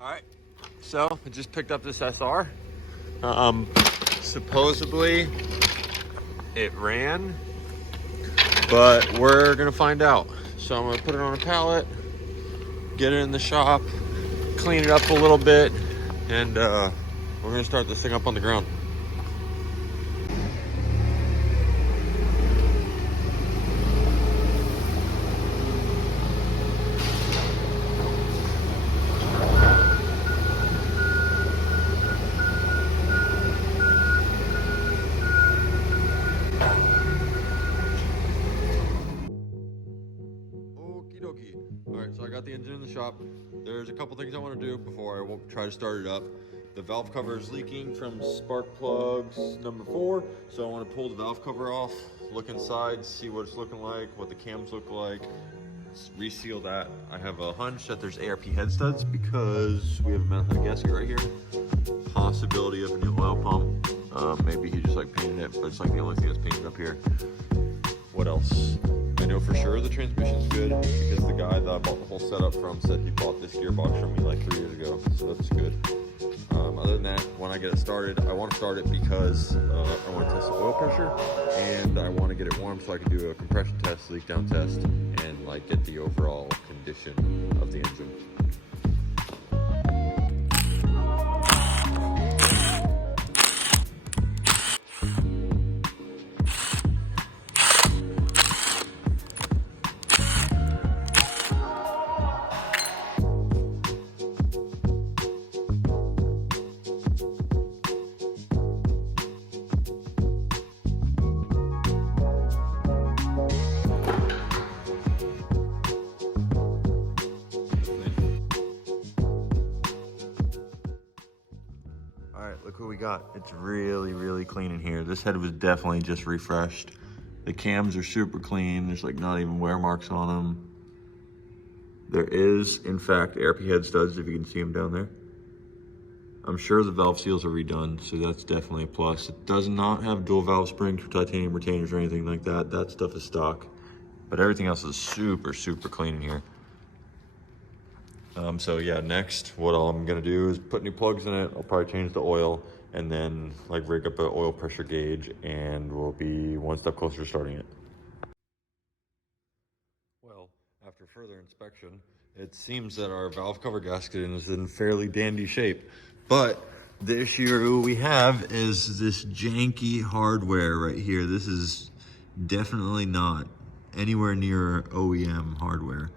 All right, so I just picked up this SR. Supposedly it ran, but we're gonna find out. So I'm gonna put it on a pallet, get it in the shop, clean it up a little bit, and we're gonna start this thing up on the ground. Okie dokie. All right, so I got the engine in the shop. There's a couple things I want to do before I try to start it up. The valve cover is leaking from spark plugs number 4, so I want to pull the valve cover off, look inside, see what it's looking like, what the cams look like, reseal that. I have a hunch that there's ARP head studs because we have a metal head gasket right here. Possibility of a new oil pump. Maybe he just like painted it, but it's like the only thing that's painted up here. What else? I know for sure the transmission's good because the guy that I bought the whole setup from said he bought this gearbox from me like 3 years ago, so that's good. Other than that, when I get it started, I want to start it because I want to test the oil pressure and I want to get it warm so I can do a compression test, leak down test, and like get the overall condition of the engine. All right, look what we got. It's really, really clean in here. This head was definitely just refreshed. The cams are super clean. There's like not even wear marks on them. There is, in fact, ARP head studs, if you can see them down there. I'm sure the valve seals are redone, so that's definitely a plus. It does not have dual valve springs or titanium retainers or anything like that. That stuff is stock. But everything else is super, super clean in here. So yeah, next, what I'm gonna do is put new plugs in it. I'll probably change the oil and then like rig up an oil pressure gauge, and we'll be one step closer to starting it. Well, after further inspection, it seems that our valve cover gasket is in fairly dandy shape, but the issue we have is this janky hardware right here. This is definitely not anywhere near OEM hardware.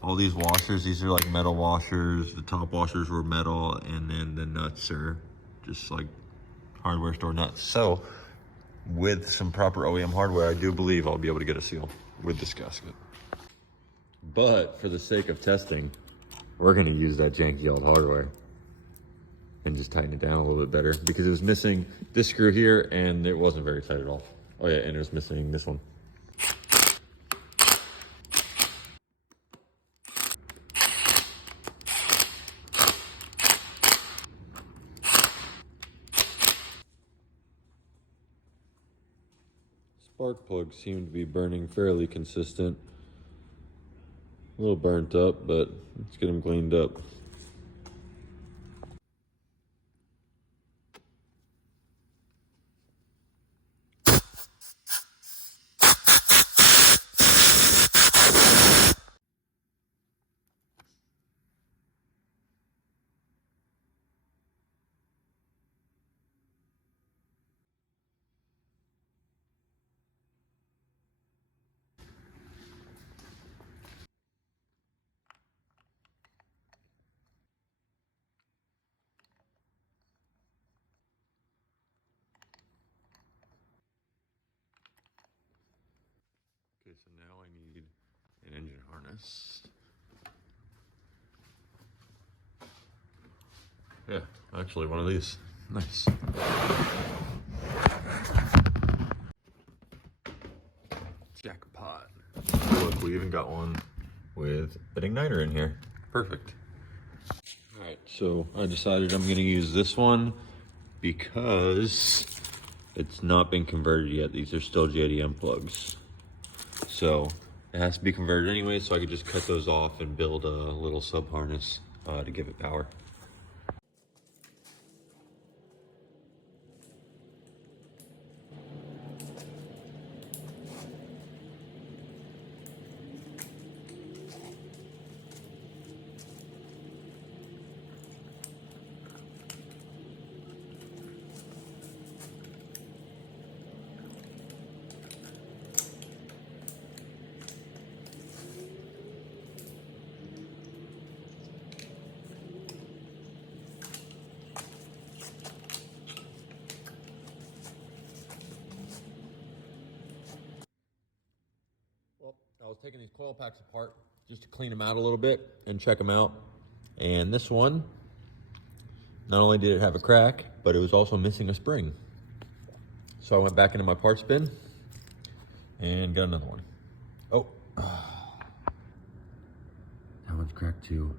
All these washers, these are like metal washers. The top washers were metal, and then the nuts are just like hardware store nuts. So with some proper OEM hardware, I do believe I'll be able to get a seal with this gasket. But for the sake of testing, we're gonna use that janky old hardware and just tighten it down a little bit better because it was missing this screw here and it wasn't very tight at all. Oh yeah, and it was missing this one. Spark plugs seem to be burning fairly consistent. A little burnt up, but let's get them cleaned up. Okay, so now I need an engine harness. Yeah, actually one of these. Nice. Jackpot. Look, we even got one with an igniter in here. Perfect. All right, so I decided I'm gonna use this one because it's not been converted yet. These are still JDM plugs. So it has to be converted anyway, so I could just cut those off and build a little sub harness. to give it power. I was taking these coil packs apart just to clean them out a little bit and check them out. And this one, not only did it have a crack, but it was also missing a spring. So I went back into my parts bin and got another one. Oh, that one's cracked too.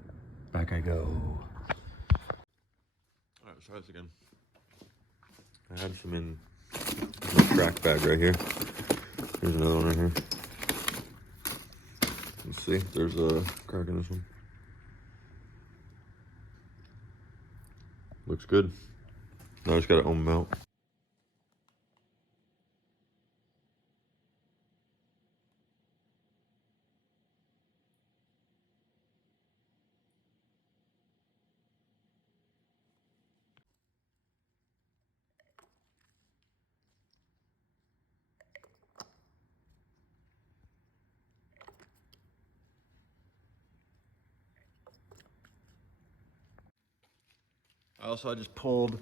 Back I go. All right, let's try this again. I had some in the track bag right here. Here's another one right here. Let's see, there's a crack in this one. Looks good. Now I just gotta ohm them out. I just pulled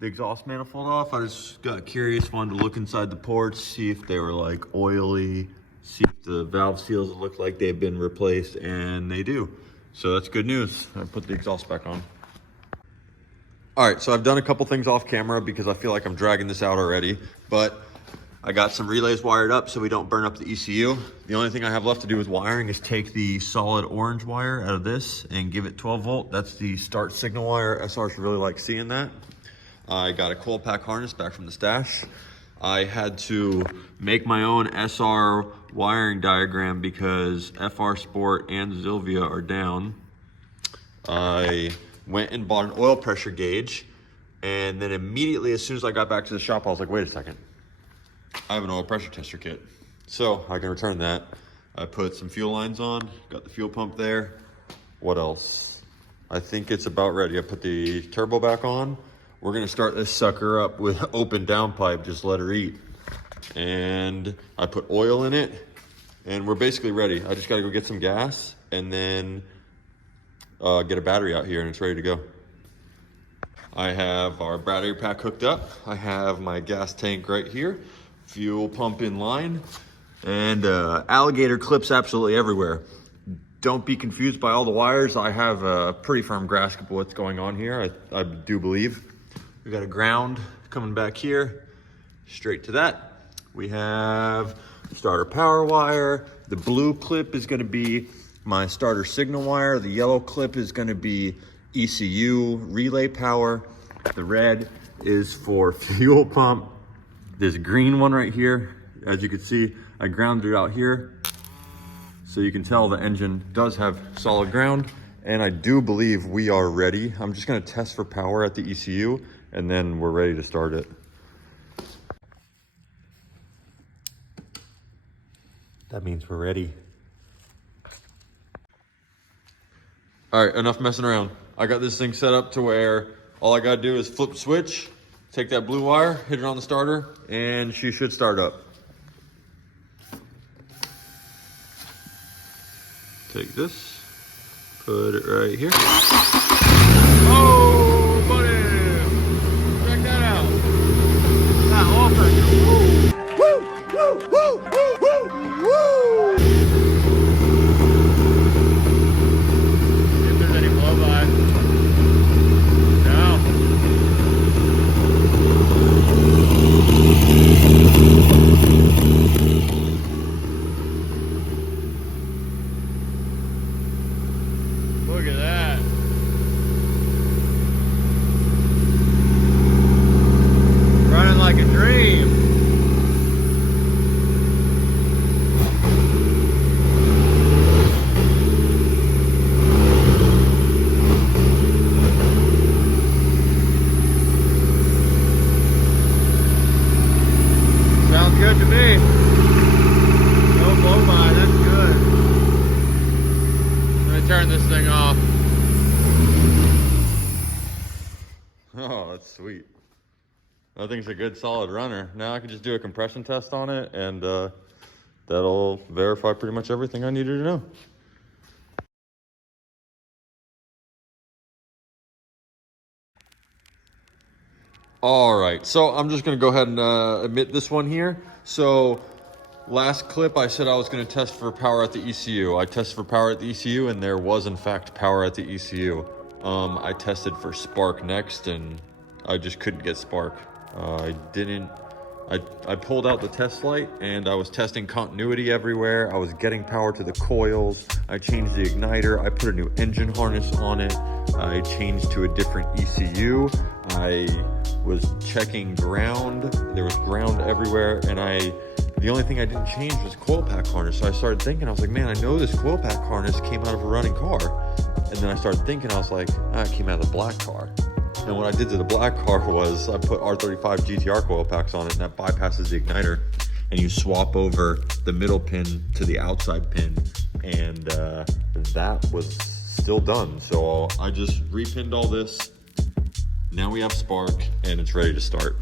the exhaust manifold off. I just got curious, wanted to look inside the ports, see if they were like oily, see if the valve seals look like they've been replaced, and they do. So that's good news. I put the exhaust back on. All right, so I've done a couple things off camera because I feel like I'm dragging this out already, but I got some relays wired up so we don't burn up the ECU. The only thing I have left to do with wiring is take the solid orange wire out of this and give it 12 volt. That's the start signal wire. SRs really like seeing that. I got a coil pack harness back from the stash. I had to make my own SR wiring diagram because FR Sport and Zilvia are down. I went and bought an oil pressure gauge, and then immediately as soon as I got back to the shop, I was like, wait a second. I have an oil pressure tester kit, so I can return that. I put some fuel lines on, got the fuel pump there. What else? I think it's about ready. I put the turbo back on. We're gonna start this sucker up with open downpipe, just let her eat. And I put oil in it, and we're basically ready. I just gotta go get some gas and then get a battery out here and it's ready to go. I have our battery pack hooked up. I have my gas tank right here. Fuel pump in line, and alligator clips absolutely everywhere. Don't be confused by all the wires. I have a pretty firm grasp of what's going on here, I do believe. We got a ground coming back here, straight to that. We have starter power wire. The blue clip is gonna be my starter signal wire. The yellow clip is gonna be ECU relay power. The red is for fuel pump. This green one right here, as you can see, I grounded it out here. So you can tell the engine does have solid ground, and I do believe we are ready. I'm just gonna test for power at the ECU, and then we're ready to start it. That means we're ready. All right, enough messing around. I got this thing set up to where all I gotta do is flip the switch, take that blue wire, hit it on the starter, and she should start up. Take this, put it right here. Oh, buddy! Check that out. That oil pressure. Woo! Woo! Woo! Woo! Woo! Woo! See if there's any blow-by. No. Look at that. sweet. That thing's a good solid runner. Now I can just do a compression test on it, and that'll verify pretty much everything I needed to know. All right, so I'm just gonna go ahead and admit this one here. So last clip I said I was gonna test for power at the ECU. I tested for power at the ECU, and there was in fact power at the ECU. I tested for spark next, and I just couldn't get spark. I pulled out the test light, and I was testing continuity everywhere. I was getting power to the coils. I changed the igniter. I put a new engine harness on it. I changed to a different ECU. I was checking ground. There was ground everywhere, and the only thing I didn't change was coil pack harness. So I started thinking, I was like, man, I know this coil pack harness came out of a running car. And then I started thinking, I was like, it came out of the black car. And what I did to the black car was I put R35 GTR coil packs on it, and that bypasses the igniter. And you swap over the middle pin to the outside pin, and that was still done. So I just repinned all this. Now we have spark, and it's ready to start.